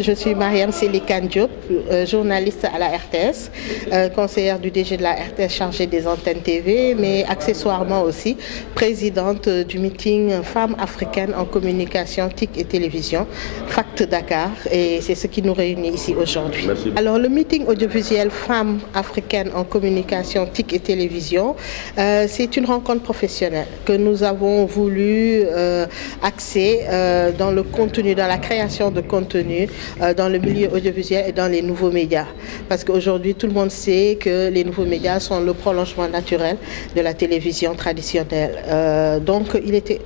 je suis Mariam Selikan Diop, journaliste à la RTS, conseillère du DG de la RTS chargée des antennes TV, mais accessoirement aussi présidente du meeting Femmes africaines en communication, TIC et télévision, FACT Dakar, et c'est ce qui nous réunit ici aujourd'hui. Alors le meeting audiovisuel Femmes africaines en communication, TIC et télévision, c'est une rencontre professionnelle que nous avons voulu axer dans le contenu, dans la création de contenu, dans le milieu audiovisuel et dans les nouveaux médias. Parce qu'aujourd'hui, tout le monde sait que les nouveaux médias sont le prolongement naturel de la télévision traditionnelle. Donc, il était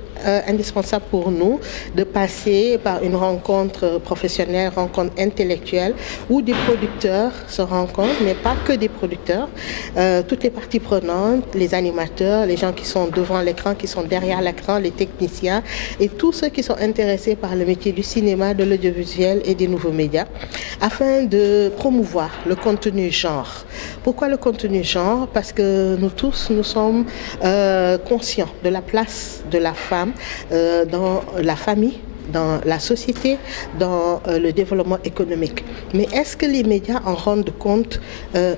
indispensable pour nous de passer par une rencontre professionnelle, rencontre intellectuelle, où des producteurs se rencontrent, mais pas que des producteurs, toutes les parties prenantes, les animateurs, les gens qui sont devant l'écran, qui sont derrière l'écran, les techniciens et tous ceux qui sont intéressés par le métier du cinéma, de l'audiovisuel et des nouveaux médias, afin de promouvoir le contenu genre. Pourquoi le contenu genre? Parce que nous tous, nous sommes conscients de la place de la femme dans la famille, dans la société, dans le développement économique. Mais est-ce que les médias en rendent compte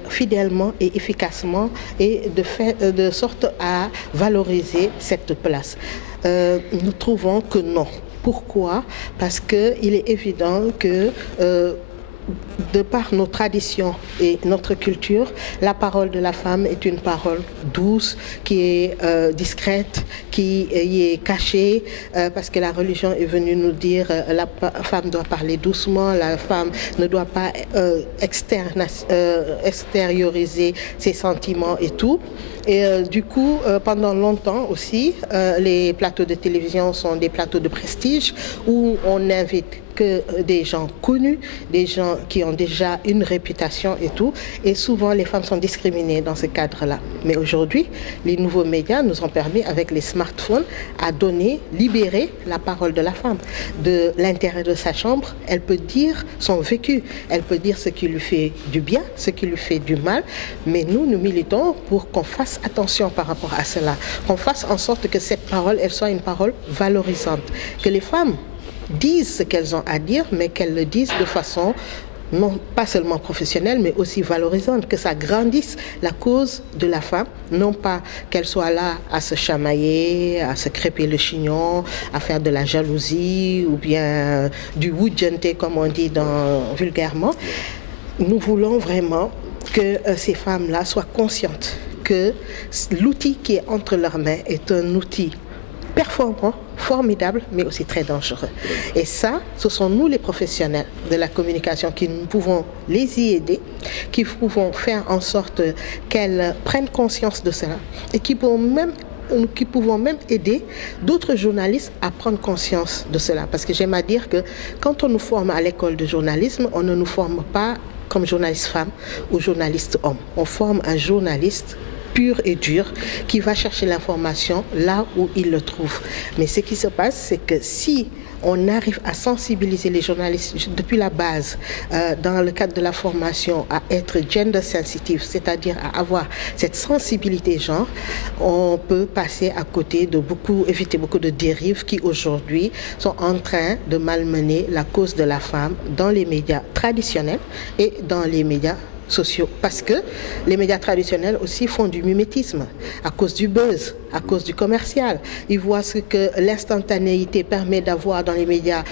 fidèlement et efficacement et de sorte à valoriser cette place? Nous trouvons que non. Pourquoi? Parce qu'il est évident que de par nos traditions et notre culture, la parole de la femme est une parole douce, qui est discrète, qui est cachée, parce que la religion est venue nous dire la femme doit parler doucement, la femme ne doit pas extérioriser ses sentiments et tout. Et du coup, pendant longtemps aussi, les plateaux de télévision sont des plateaux de prestige où on invite que des gens connus, des gens qui ont déjà une réputation et tout. Et souvent, les femmes sont discriminées dans ce cadre-là. Mais aujourd'hui, les nouveaux médias nous ont permis, avec les smartphones, à donner, libérer la parole de la femme. De l'intérieur de sa chambre, elle peut dire son vécu. Elle peut dire ce qui lui fait du bien, ce qui lui fait du mal. Mais nous, nous militons pour qu'on fasse attention par rapport à cela. Qu'on fasse en sorte que cette parole, elle soit une parole valorisante. Que les femmes disent ce qu'elles ont à dire, mais qu'elles le disent de façon non pas seulement professionnelle, mais aussi valorisante, que ça grandisse la cause de la femme, non pas qu'elle soit là à se chamailler, à se crêper le chignon, à faire de la jalousie ou bien du wujente, comme on dit vulgairement. Nous voulons vraiment que ces femmes-là soient conscientes que l'outil qui est entre leurs mains est un outil performant, formidable, mais aussi très dangereux. Et ça, ce sont nous les professionnels de la communication qui nous pouvons les y aider, qui pouvons faire en sorte qu'elles prennent conscience de cela et qui pouvons même aider d'autres journalistes à prendre conscience de cela. Parce que j'aime à dire que quand on nous forme à l'école de journalisme, on ne nous forme pas comme journaliste femme ou journaliste homme. On forme un journaliste pur et dur qui va chercher l'information là où il le trouve. Mais ce qui se passe, c'est que si on arrive à sensibiliser les journalistes depuis la base, dans le cadre de la formation, à être gender sensitive, c'est-à-dire à avoir cette sensibilité genre, on peut passer à côté de éviter beaucoup de dérives qui aujourd'hui sont en train de malmener la cause de la femme dans les médias traditionnels et dans les médias sociaux, parce que les médias traditionnels aussi font du mimétisme à cause du buzz, à cause du commercial. Ils voient ce que l'instantanéité permet d'avoir dans les médias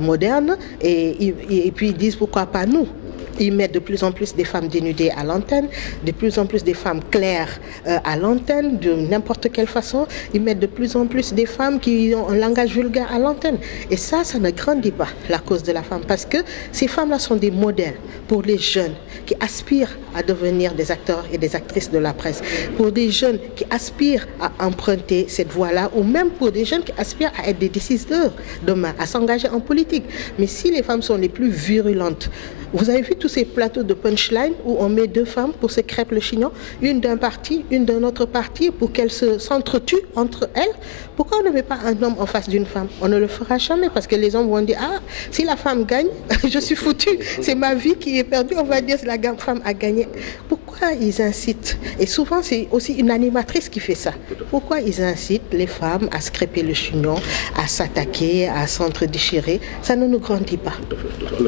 modernes et puis ils disent pourquoi pas nous. Ils mettent de plus en plus des femmes dénudées à l'antenne, de plus en plus des femmes claires à l'antenne, de n'importe quelle façon. Ils mettent de plus en plus des femmes qui ont un langage vulgaire à l'antenne. Et ça ne grandit pas la cause de la femme, parce que ces femmes-là sont des modèles pour les jeunes qui aspirent à devenir des acteurs et des actrices de la presse, pour des jeunes qui aspirent à emprunter cette voie-là, ou même pour des jeunes qui aspirent à être des décideurs demain, à s'engager en politique. Mais si les femmes sont les plus virulentes, vous avez vu tout tous ces plateaux de punchline où on met 2 femmes pour se crêper le chignon, une d'un parti, une d'un autre parti, pour qu'elles s'entretuent entre elles. Pourquoi on ne met pas un homme en face d'une femme? On ne le fera jamais parce que les hommes vont dire, ah, si la femme gagne, je suis foutu, c'est ma vie qui est perdue, on va dire que la femme a gagné. Pourquoi ils incitent? Et souvent, c'est aussi une animatrice qui fait ça. Pourquoi ils incitent les femmes à se crêper le chignon, à s'attaquer, à s'entre-déchirer? Ça ne nous grandit pas.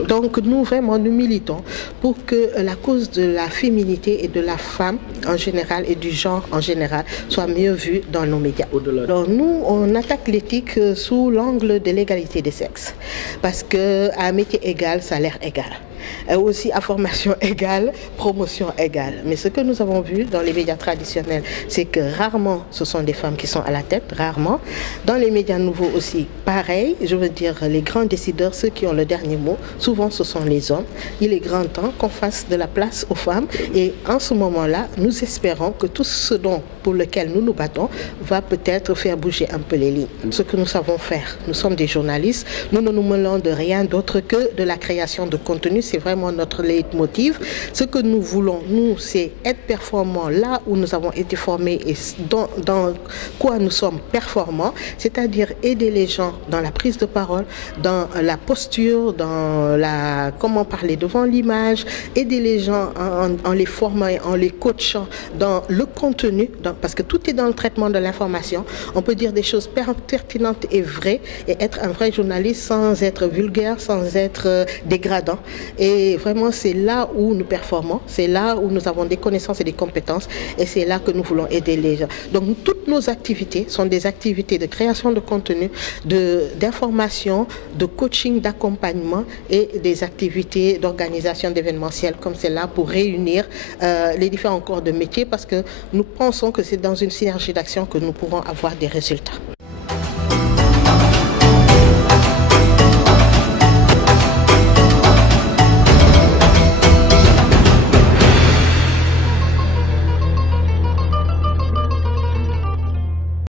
Donc nous, vraiment, nous militons pour que la cause de la féminité et de la femme en général et du genre en général soit mieux vue dans nos médias. Alors nous, on attaque l'éthique sous l'angle de l'égalité des sexes. Parce qu'à un métier égal, salaire égal. Et aussi à formation égale, promotion égale. Mais ce que nous avons vu dans les médias traditionnels, c'est que rarement ce sont des femmes qui sont à la tête, rarement. Dans les médias nouveaux aussi, pareil, je veux dire les grands décideurs, ceux qui ont le dernier mot, souvent ce sont les hommes. Il est grand temps qu'on fasse de la place aux femmes et en ce moment-là, nous espérons que tout ce pour lequel nous nous battons va peut-être faire bouger un peu les lignes. Ce que nous savons faire, nous sommes des journalistes, nous ne nous mêlons de rien d'autre que de la création de contenu. C'est vraiment notre leitmotiv. Ce que nous voulons, nous, c'est être performants là où nous avons été formés et dans quoi nous sommes performants, c'est-à-dire aider les gens dans la prise de parole, dans la posture, dans la comment parler devant l'image, aider les gens en les formant, en les coachant dans le contenu, parce que tout est dans le traitement de l'information. On peut dire des choses pertinentes et vraies et être un vrai journaliste sans être vulgaire, sans être dégradant. Et vraiment, c'est là où nous performons, c'est là où nous avons des connaissances et des compétences, et c'est là que nous voulons aider les gens. Donc, toutes nos activités sont des activités de création de contenu, d'information, de coaching, d'accompagnement et des activités d'organisation d'événementiels comme celle-là pour réunir les différents corps de métier, parce que nous pensons que c'est dans une synergie d'action que nous pourrons avoir des résultats.